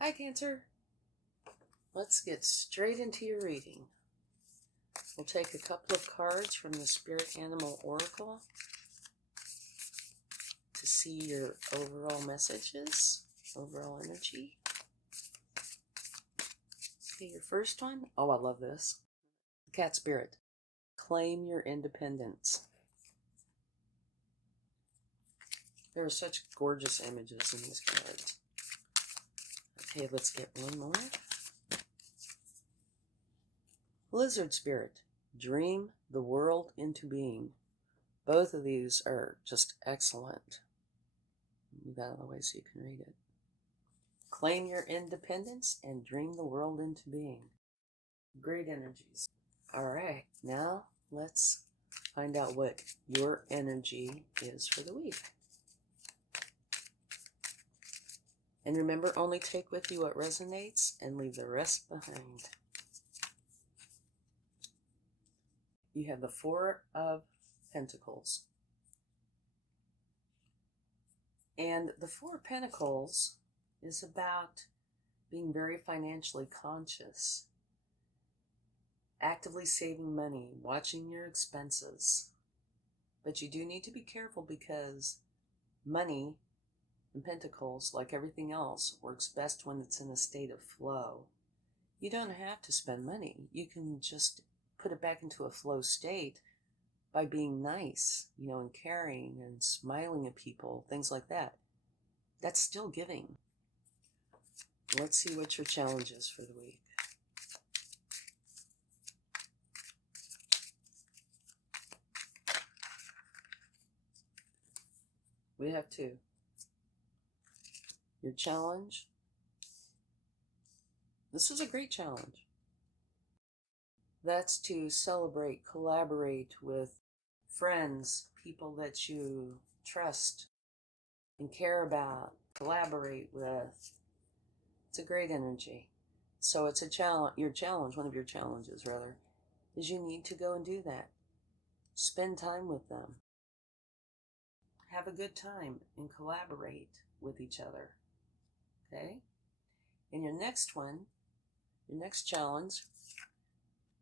Hi, Cancer. Let's get straight into your reading. We'll take a couple of cards from the Spirit Animal Oracle to see your overall messages, overall energy. Okay, your first one. Oh, I love this. The Cat Spirit. Claim your independence. There are such gorgeous images in these cards. Okay, let's get one more. Lizard Spirit. Dream the world into being. Both of these are just excellent. Move that out of the way so you can read it. Claim your independence and dream the world into being. Great energies. All right, now let's find out what your energy is for the week. And remember, only take with you what resonates and leave the rest behind. You have the Four of Pentacles. And the Four of Pentacles is about being very financially conscious, actively saving money, watching your expenses. But you do need to be careful because money in Pentacles, like everything else, works best when it's in a state of flow. You don't have to spend money. You can just put it back into a flow state by being nice, and caring and smiling at people, things like that. That's still giving. Let's see what your challenge is for the week. We have two. Your challenge. This is a great challenge. That's to celebrate, collaborate with friends, people that you trust and care about, collaborate with. It's a great energy. So it's a challenge. One of your challenges rather, is you need to go and do that. Spend time with them. Have a good time and collaborate with each other. Okay? And your next challenge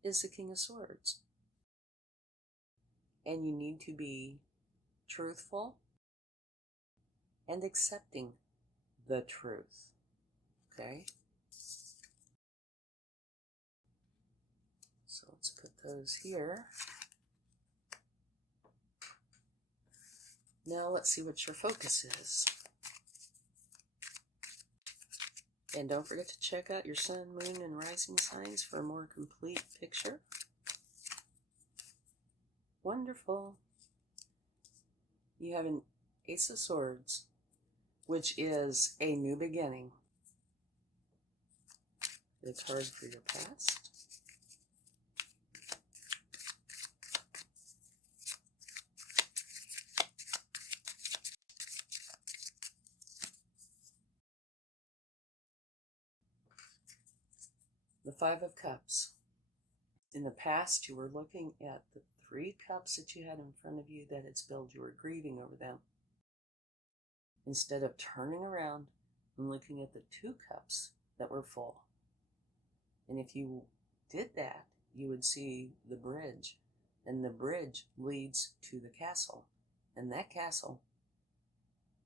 is the King of Swords. And you need to be truthful and accepting the truth. Okay? So let's put those here. Now let's see what your focus is. And don't forget to check out your sun, moon, and rising signs for a more complete picture. Wonderful. You have an Ace of Swords, which is a new beginning. The card for your past. The Five of Cups. In the past, you were looking at the 3 cups that you had in front of you that had spilled. You were grieving over them. Instead of turning around and looking at the 2 cups that were full. And if you did that, you would see the bridge. And the bridge leads to the castle. And that castle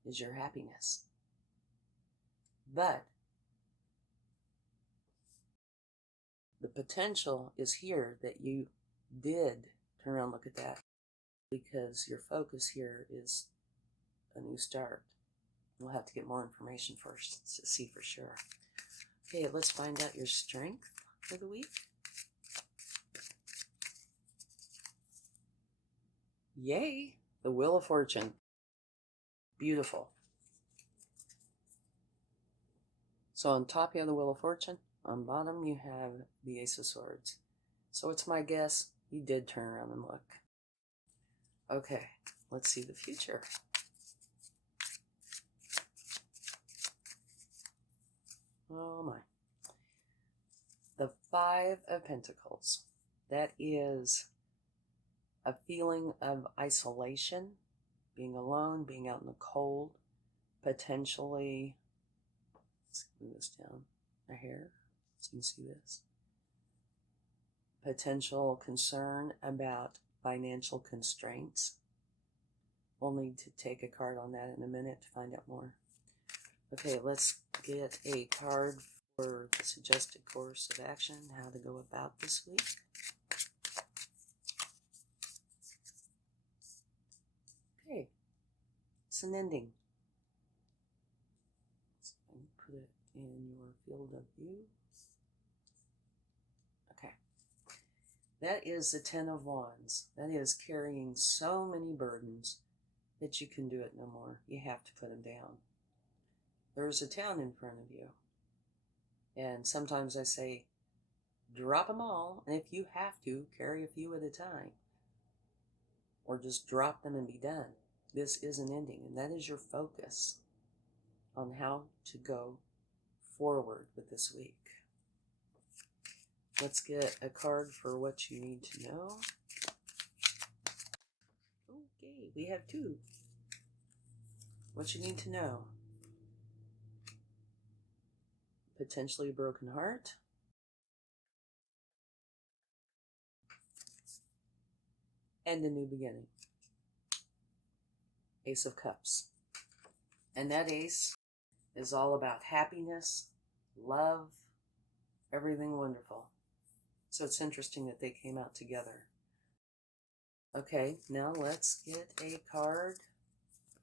is your happiness. But the potential is here that you did turn around and look at that, because your focus here is a new start. We'll have to get more information first to see for sure. Okay, let's find out your strength for the week. Yay! The Wheel of Fortune. Beautiful. So on top you have the Wheel of Fortune. On bottom you have the Ace of Swords. So it's my guess you did turn around and look. Okay, let's see the future. Oh my. The Five of Pentacles. That is a feeling of isolation, being alone, being out in the cold, potentially, let's move this down. My hair, so you can see this. Potential concern about financial constraints. We'll need to take a card on that in a minute to find out more. Okay, let's get a card for the suggested course of action, how to go about this week. Okay, it's an ending. So put it in your field of view. Okay, that is the Ten of Wands. That is carrying so many burdens that you can do it no more. You have to put them down. There's a town in front of you. And sometimes I say, drop them all. And if you have to, carry a few at a time. Or just drop them and be done. This is an ending. And that is your focus on how to go forward with this week. Let's get a card for what you need to know. Okay, we have two. What you need to know. Potentially a broken heart. And a new beginning. Ace of Cups. And that ace is all about happiness, love, everything wonderful. So it's interesting that they came out together. Okay, now let's get a card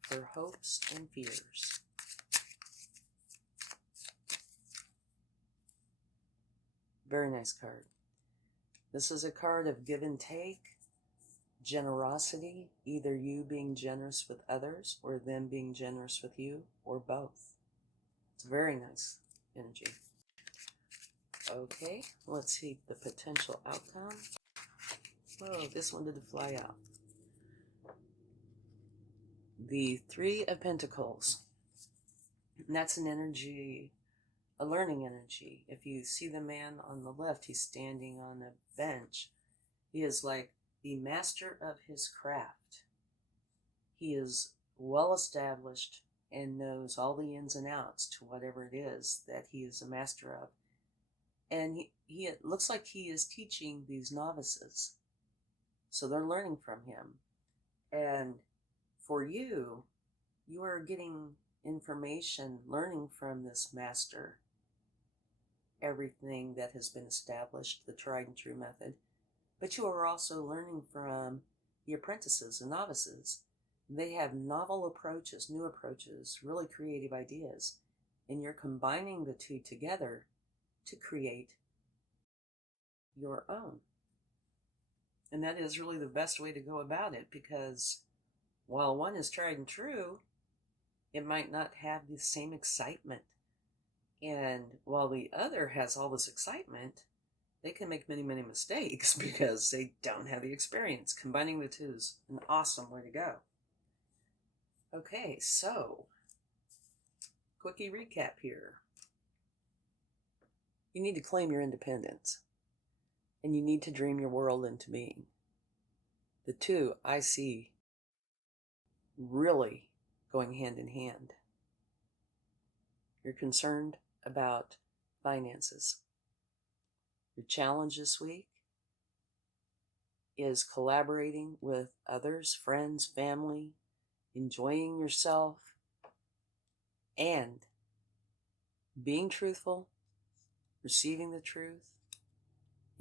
for hopes and fears. Very nice card. This is a card of give and take, generosity, either you being generous with others or them being generous with you, or both. It's very nice energy. Okay, let's see the potential outcome. Whoa, this one didn't fly out. The Three of Pentacles. And that's an energy, a learning energy. If you see the man on the left, he's standing on a bench. He is like the master of his craft. He is well established and knows all the ins and outs to whatever it is that he is a master of. And it looks like he is teaching these novices. So they're learning from him. And for you, you are getting information, learning from this master, everything that has been established, the tried and true method. But you are also learning from the apprentices and novices. They have novel approaches, new approaches, really creative ideas. And you're combining the two together to create your own. And that is really the best way to go about it, because while one is tried and true, it might not have the same excitement. And while the other has all this excitement, they can make many, many mistakes because they don't have the experience. Combining the two is an awesome way to go. Okay, so, quickie recap here. You need to claim your independence. And you need to dream your world into being. The two, I see, really going hand in hand. You're concerned about finances. Your challenge this week is collaborating with others, friends, family, enjoying yourself, and being truthful, receiving the truth,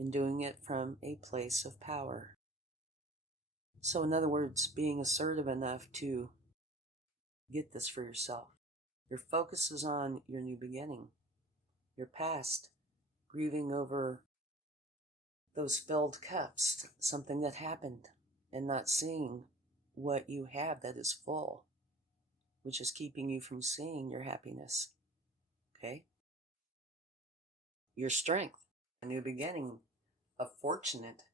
and doing it from a place of power. So in other words, being assertive enough to get this for yourself. Your focus is on your new beginning, your past, grieving over those filled cups, something that happened, and not seeing what you have that is full, which is keeping you from seeing your happiness. Okay? Your strength, a new beginning, a fortunate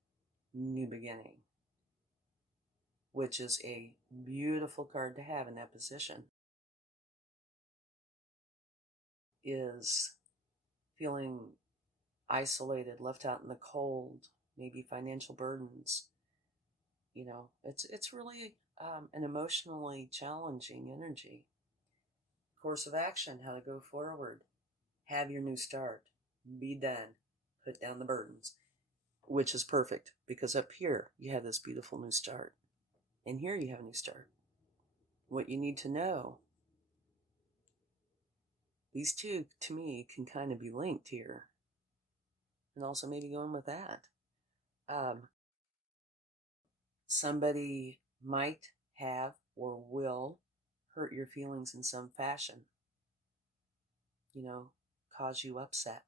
new beginning, which is a beautiful card to have in that position, is feeling isolated, left out in the cold, maybe financial burdens. You know, it's really an emotionally challenging energy. Course of action, how to go forward. Have your new start. Be done. Put down the burdens. Which is perfect, because up here you have this beautiful new start. And here you have a new start. What you need to know, these two, to me, can kind of be linked here. And also maybe going with that. Somebody might have or will hurt your feelings in some fashion. Cause you upset.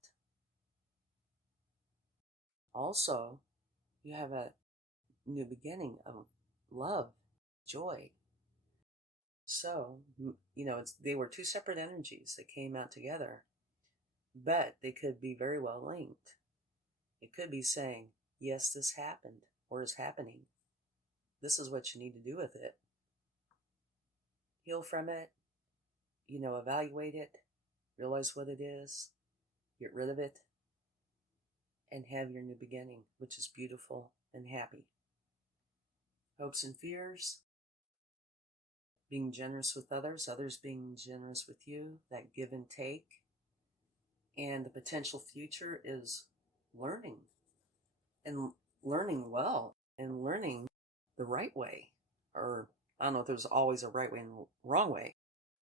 Also, you have a new beginning of love, joy. So, they were two separate energies that came out together, but they could be very well linked. It could be saying, yes, this happened or is happening. This is what you need to do with it. Heal from it, evaluate it, realize what it is, get rid of it, and have your new beginning, which is beautiful and happy. Hopes and fears, being generous with others, others being generous with you, that give and take. And the potential future is learning, and learning well, and learning the right way. Or, I don't know if there's always a right way and wrong way,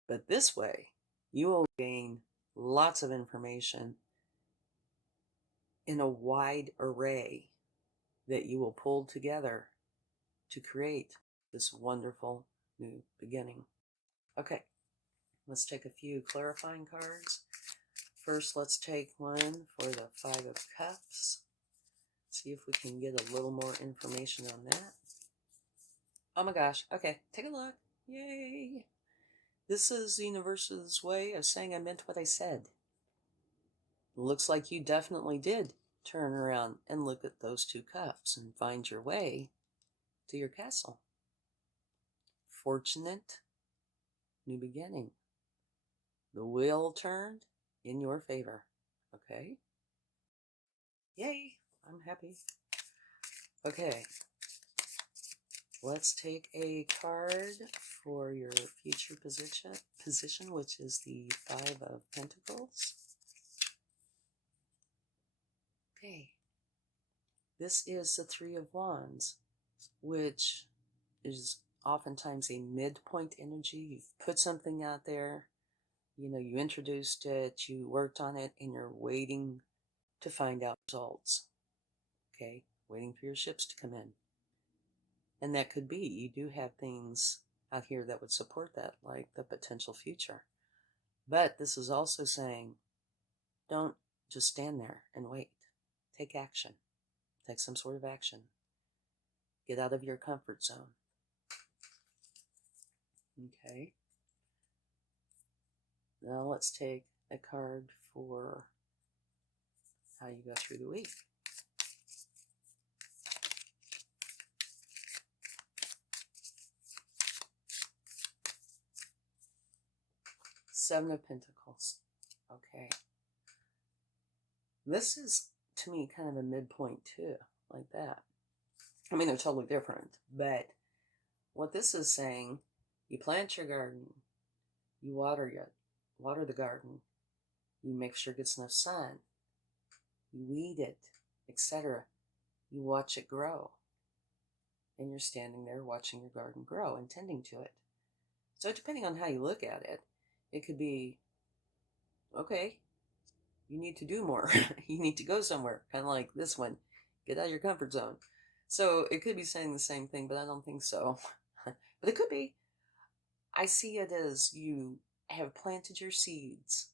but this way, you will gain lots of information in a wide array that you will pull together to create this wonderful new beginning. Okay, let's take a few clarifying cards. First, let's take one for the Five of Cups. See if we can get a little more information on that. Oh my gosh. Okay, take a look. Yay. This is the universe's way of saying I meant what I said. Looks like you definitely did turn around and look at those two cups and find your way to your castle. Fortunate new beginning. The wheel turned in your favor. Okay? Yay! I'm happy. Okay. Let's take a card for your future position, which is the Five of Pentacles. Okay. This is the Three of Wands, which is oftentimes a midpoint energy. You've put something out there, you introduced it, you worked on it, and you're waiting to find out results. Okay? Waiting for your ships to come in. And that could be, you do have things out here that would support that, like the potential future. But this is also saying, don't just stand there and wait. Take action. Take some sort of action. Get out of your comfort zone. Okay. Now let's take a card for how you go through the week. Seven of Pentacles. Okay. This is, to me, kind of a midpoint too, like that. I mean, they're totally different, but what this is saying, you plant your garden, you water the garden, you make sure it gets enough sun, you weed it, etc. You watch it grow, and you're standing there watching your garden grow and tending to it. So depending on how you look at it, it could be, okay, you need to do more. You need to go somewhere, kind of like this one. Get out of your comfort zone. So it could be saying the same thing, but I don't think so. But it could be. I see it as you have planted your seeds,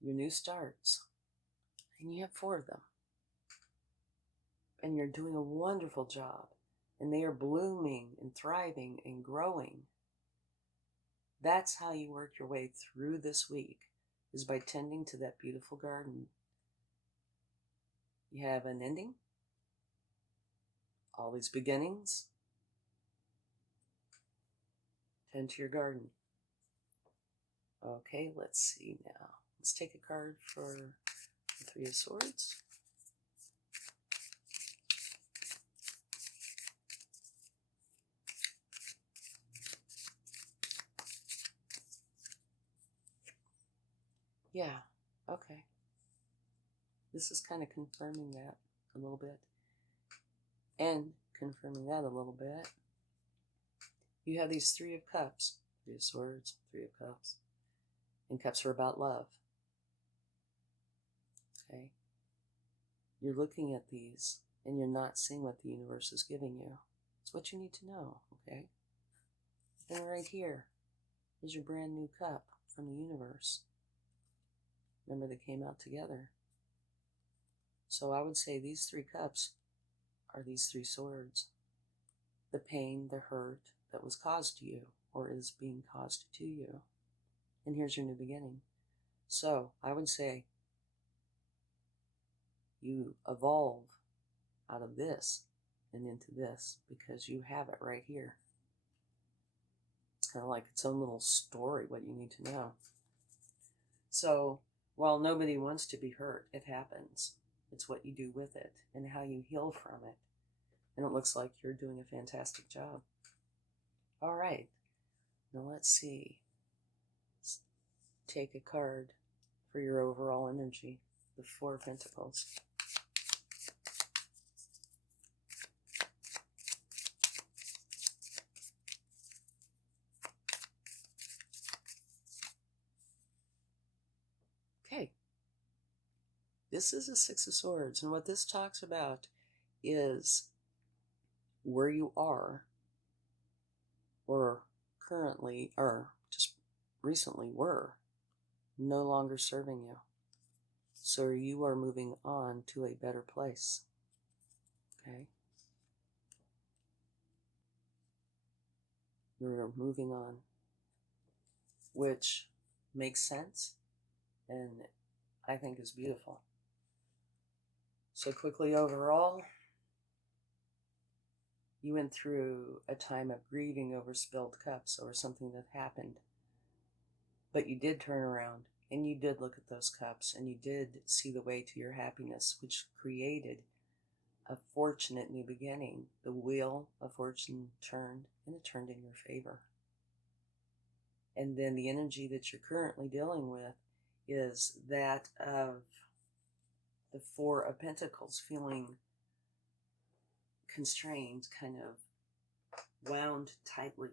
your new starts, and you have 4 of them. And you're doing a wonderful job. And they are blooming and thriving and growing. That's how you work your way through this week, is by tending to that beautiful garden. You have an ending, all these beginnings. Tend to your garden. Okay, let's see now. Let's take a card for the Three of Swords. Yeah, Okay. This is kind of confirming that a little bit. And confirming that a little bit. You have these Three of Cups. Three of Swords, Three of Cups. And cups are about love. Okay? You're looking at these and you're not seeing what the universe is giving you. It's what you need to know, okay? And right here is your brand new cup from the universe. Remember, they came out together. So I would say these three cups are these three swords. The pain, the hurt that was caused to you or is being caused to you. And here's your new beginning. So I would say you evolve out of this and into this because you have it right here. It's kind of like its own little story, what you need to know. So while nobody wants to be hurt, it happens. It's what you do with it and how you heal from it. And it looks like you're doing a fantastic job. All right. Now let's see. Let's take a card for your overall energy. The Four of Pentacles. Okay. This is a Six of Swords. And what this talks about is where you are or currently or just recently were no longer serving you. So you are moving on to a better place. Okay? You're moving on, which makes sense and I think is beautiful. So quickly overall, you went through a time of grieving over spilled cups or something that happened. But you did turn around and you did look at those cups and you did see the way to your happiness, which created a fortunate new beginning. The wheel of fortune turned and it turned in your favor. And then the energy that you're currently dealing with is that of the Four of Pentacles, feeling constrained, kind of wound tightly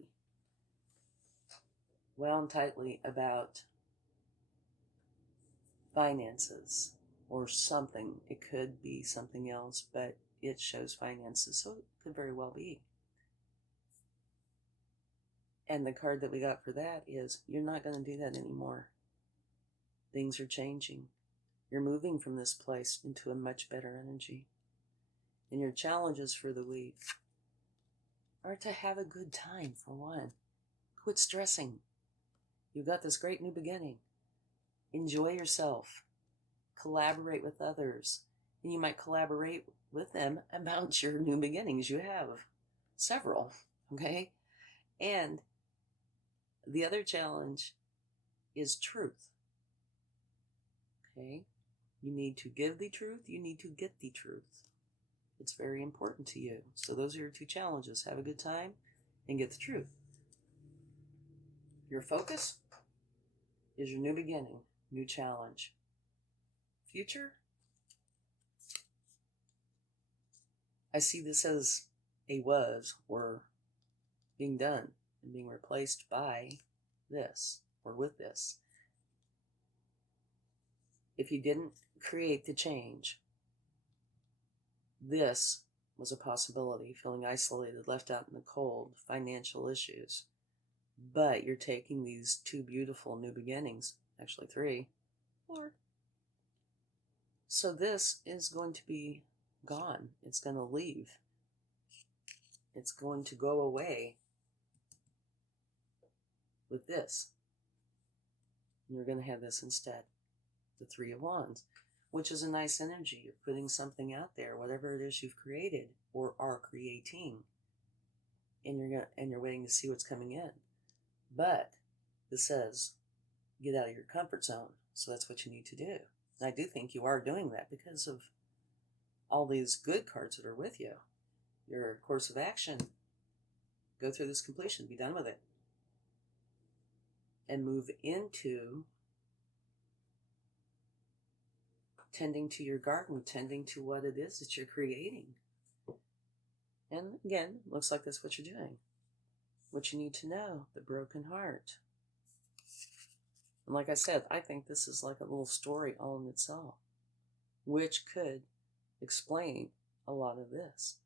about finances or something. It could be something else, but it shows finances, so it could very well be. And the card that we got for that is you're not going to do that anymore. Things are changing. You're moving from this place into a much better energy. And your challenges for the week are to have a good time, for one. Quit stressing. You've got this great new beginning. Enjoy yourself. Collaborate with others. And you might collaborate with them about your new beginnings. You have several, okay? And the other challenge is truth. Okay? You need to give the truth. You need to get the truth. It's very important to you. So those are your two challenges. Have a good time and get the truth. Your focus is your new beginning, new challenge. Future, I see this as a was or being done and being replaced by this or with this. If you didn't create the change, this was a possibility, feeling isolated, left out in the cold, financial issues. But you're taking these two beautiful new beginnings, actually three, or so this is going to be gone. It's going to leave. It's going to go away with this. And you're going to have this instead. The Three of Wands, which is a nice energy. You're putting something out there, whatever it is you've created or are creating, and you're waiting to see what's coming in. But this says get out of your comfort zone, so that's what you need to do. And I do think you are doing that because of all these good cards that are with you. Your course of action. Go through this completion. Be done with it. And move into tending to your garden, tending to what it is that you're creating. And again, looks like that's what you're doing. What you need to know, the broken heart. And like I said, I think this is like a little story all in itself, which could explain a lot of this.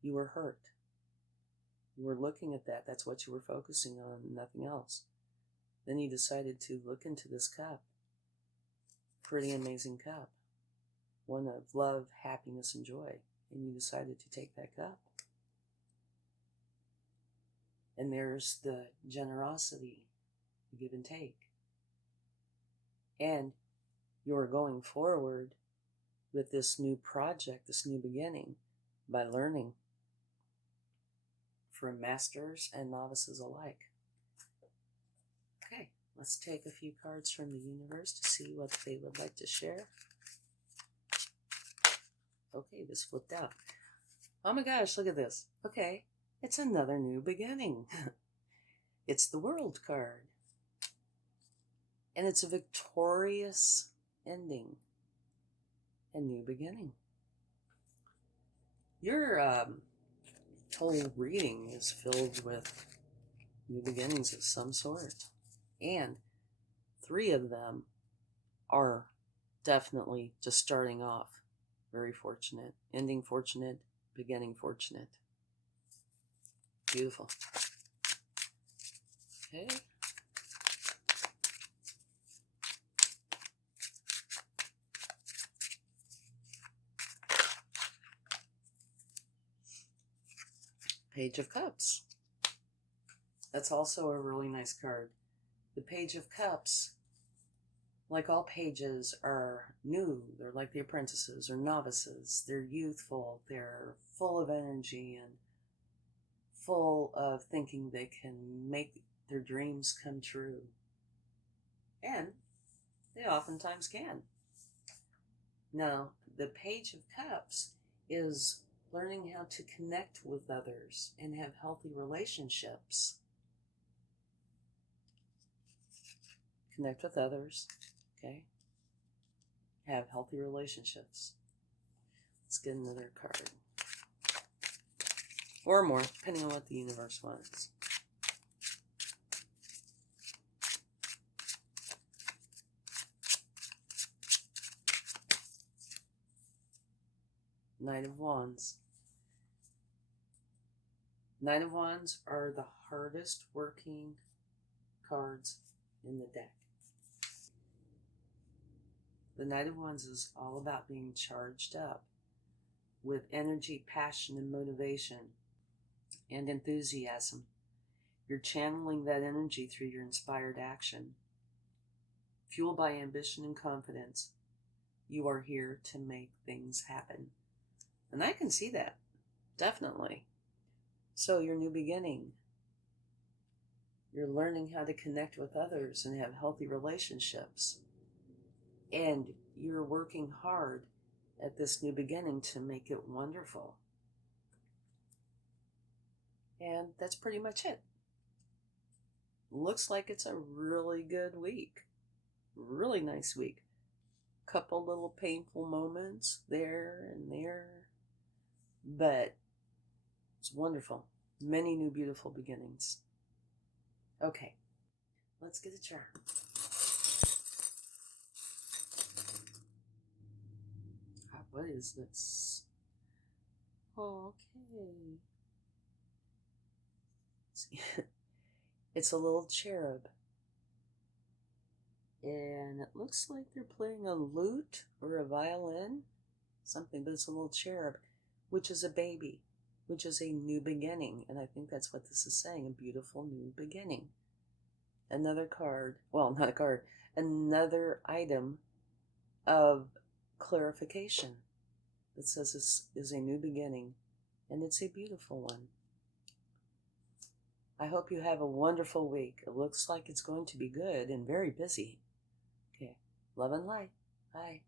You were hurt. You were looking at that. That's what you were focusing on, nothing else. Then you decided to look into this cup. Pretty amazing cup. One of love, happiness, and joy. And you decided to take that cup. And there's the generosity, the give and take. And you're going forward with this new project, this new beginning, by learning from masters and novices alike. Okay, let's take a few cards from the universe to see what they would like to share. Okay, this flipped out. Oh my gosh, look at this. Okay, it's another new beginning. It's the World card. And it's a victorious ending. A new beginning. Your whole reading is filled with new beginnings of some sort. And 3 of them are definitely just starting off very fortunate, ending fortunate, beginning fortunate. Beautiful. Okay. Page of Cups. That's also a really nice card. The Page of Cups, like all pages, are new. They're like the apprentices or novices. They're youthful. They're full of energy and full of thinking they can make their dreams come true. And they oftentimes can. Now, the Page of Cups is learning how to connect with others and have healthy relationships. Connect with others, okay? Have healthy relationships. Let's get another card. Or more, depending on what the universe wants. Knight of Wands. Knight of Wands are the hardest working cards in the deck. The Knight of Wands is all about being charged up with energy, passion, and motivation, and enthusiasm. You're channeling that energy through your inspired action. Fueled by ambition and confidence, you are here to make things happen. And I can see that, definitely. So your new beginning, you're learning how to connect with others and have healthy relationships. And you're working hard at this new beginning to make it wonderful. And that's pretty much it. Looks like it's a really good week. Really nice week. Couple little painful moments there and there. But it's wonderful. Many new beautiful beginnings. Okay, let's get a charm. What is this? Okay. It's a little cherub. And it looks like they're playing a lute or a violin. Something, but it's a little cherub, which is a baby, which is a new beginning. And I think that's what this is saying, a beautiful new beginning. Another card, well, not a card, another item of clarification that says this is a new beginning, and it's a beautiful one. I hope you have a wonderful week. It looks like it's going to be good and very busy. Okay, love and light. Bye.